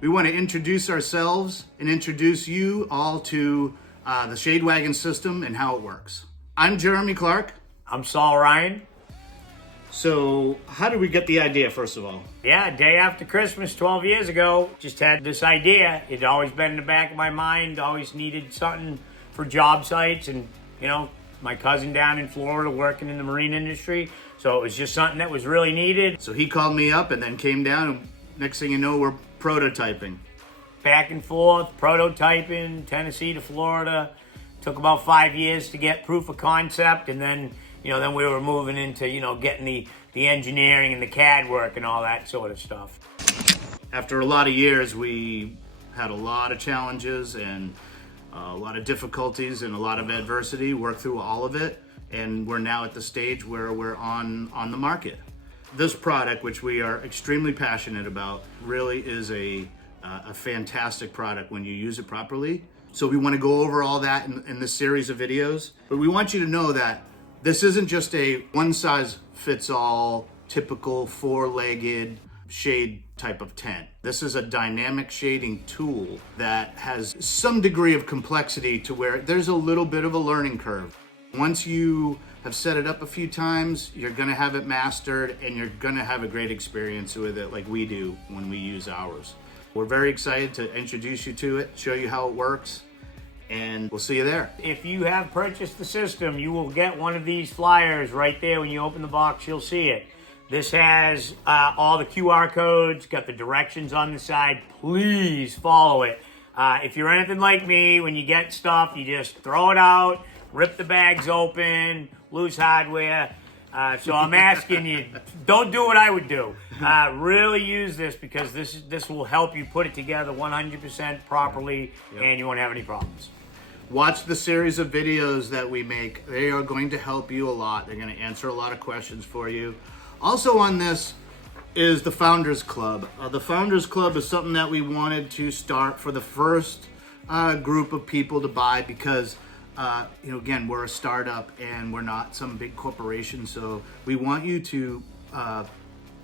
We want to introduce ourselves and introduce you all to the TheShadeWagon system and how it works. I'm Jeremy Clark. I'm Saul Ryan. So how did we get the idea, first of all? Yeah, day after Christmas 12 years ago, just had this idea. It'd always been in the back of my mind, always needed something for job sites, and you know, my cousin down in Florida working in the marine industry, so it was just something that was really needed. So he called me up and then came down, and next thing you know, we're prototyping. Back and forth, prototyping, Tennessee to Florida. Took about 5 years to get proof of concept, and then, you know, then we were moving into, you know, getting the engineering and the CAD work and all that sort of stuff. After a lot of years, we had a lot of challenges and a lot of difficulties and a lot of adversity, worked through all of it, and we're now at the stage where we're on the market. This product, which we are extremely passionate about, really is a fantastic product when you use it properly. So we want to go over all that in this series of videos, but we want you to know that this isn't just a one-size-fits-all typical four-legged shade type of tent. This is a dynamic shading tool that has some degree of complexity to where there's a little bit of a learning curve. Once you have set it up a few times, you're gonna have it mastered and you're gonna have a great experience with it like we do when we use ours. We're very excited to introduce you to it, show you how it works, and we'll see you there. If you have purchased the system, you will get one of these flyers right there. When you open the box, you'll see it. This has all the QR codes, got the directions on the side. Please follow it. If you're anything like me, when you get stuff, you just throw it out, rip the bags open, lose hardware. So I'm asking you, don't do what I would do. Really use this, because this will help you put it together 100% properly, and you won't have any problems. Watch the series of videos that we make. They are going to help you a lot. They're going to answer a lot of questions for you. Also on this is the Founders Club. The Founders Club is something that we wanted to start for the first group of people to buy, because you know, again, we're a startup and we're not some big corporation, so we want you to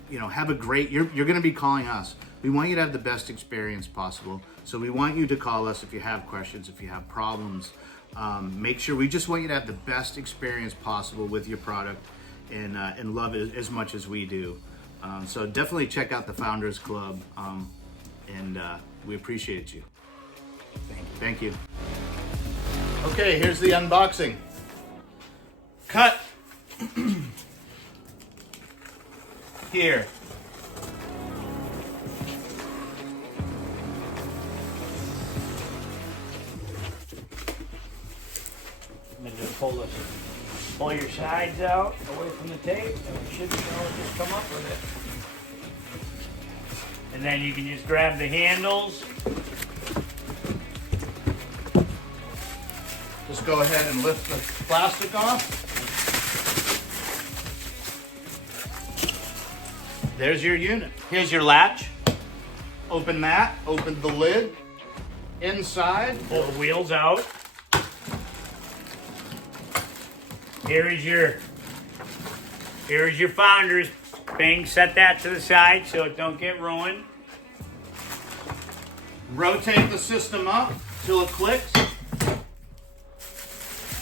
you know, have a great, you're going to be calling us. We want you to have the best experience possible. So we want you to call us if you have questions, if you have problems. Make sure, we just want you to have the best experience possible with your product and love it as much as we do. So definitely check out the Founders Club, and we appreciate you. Thank you. Okay, here's the unboxing. Cut. Here. I'm going to pull your sides out away from the tape, and we should be able to just come up with it. And then you can just grab the handles. Just go ahead and lift the plastic off. There's your unit. Here's your latch. Open that, open the lid. Inside, Pull the wheels out. Here is your Founders thing. Set that to the side so it don't get ruined. rotate the system up till it clicks.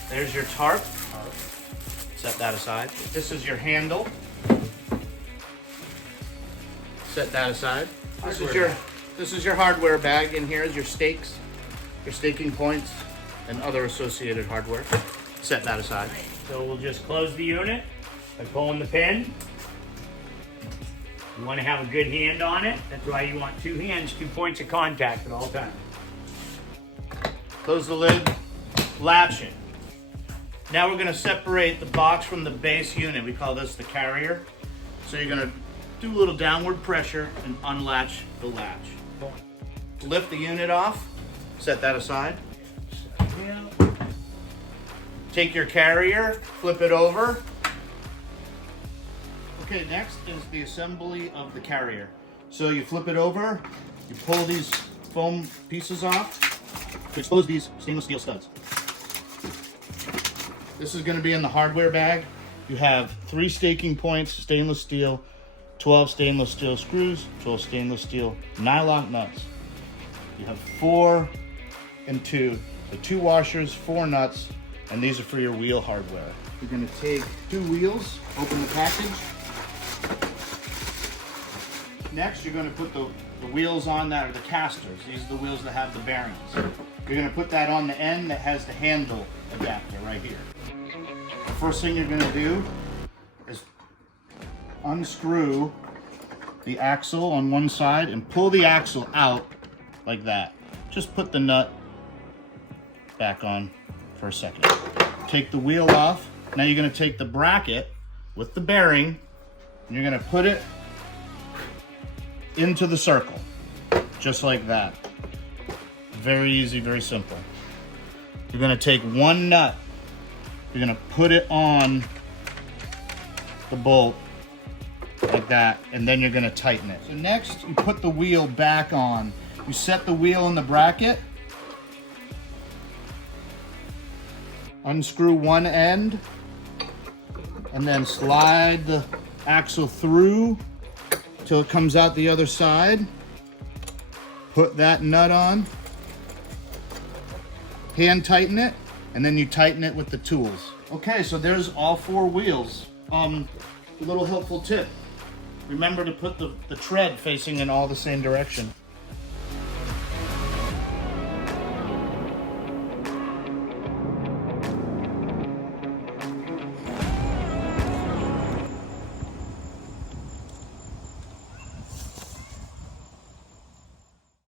There's your tarp. Set that aside. This is your handle. Set that aside. This is your hardware bag. In here is your stakes, your staking points, and other associated hardware. Set that aside. So we'll just close the unit by pulling the pin. You want to have a good hand on it. That's why you want two hands, 2 points of contact at all times. Close the lid, latch it. Now we're going to separate the box from the base unit. We call this the carrier. So you're going to do a little downward pressure and unlatch the latch. Lift the unit off, set that aside. Take your carrier, flip it over. Okay, next is the assembly of the carrier. So you flip it over, you pull these foam pieces off to expose these stainless steel studs. This is going to be in the hardware bag. You have 3 staking points, stainless steel, 12 stainless steel screws, 12 stainless steel nylon nuts. You have 4 and 2. So 2 washers, 4 nuts, and these are for your wheel hardware. You're gonna take 2 wheels, open the package. Next, you're gonna put the wheels on that are the casters. These are the wheels that have the bearings. You're gonna put that on the end that has the handle adapter right here. The first thing you're gonna do is unscrew the axle on one side and pull the axle out like that. Just put the nut back on for a second. Take the wheel off. Now you're gonna take the bracket with the bearing and you're gonna put it into the circle, just like that. Very easy, very simple. You're gonna take one nut, you're gonna put it on the bolt like that, and then you're gonna tighten it. So next, you put the wheel back on. You set the wheel in the bracket, unscrew one end, and then slide the axle through till it comes out the other side. Put that nut on, hand tighten it, and then you tighten it with the tools. Okay, so there's all 4 wheels. A little helpful tip. Remember to put the tread facing in all the same direction.